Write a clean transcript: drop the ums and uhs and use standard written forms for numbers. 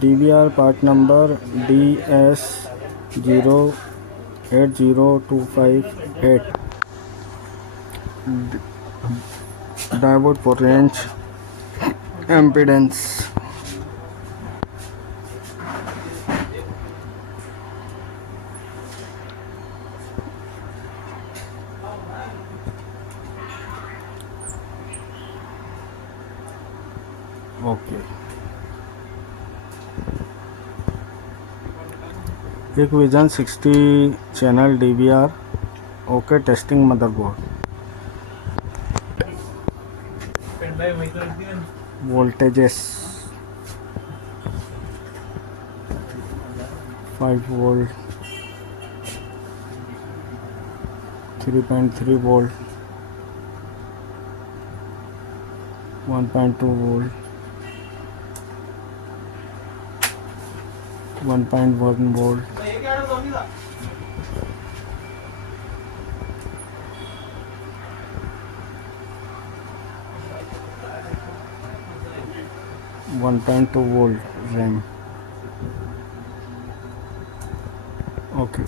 DVR part number DS080258. Diode for range impedance. Okay. hikvision 60 channel DVR. Okay, testing motherboard. Voltages 5 volt, 3.3 volt, 1.2 volt, 1.1 volt, 1.2 volt RAM. Okay.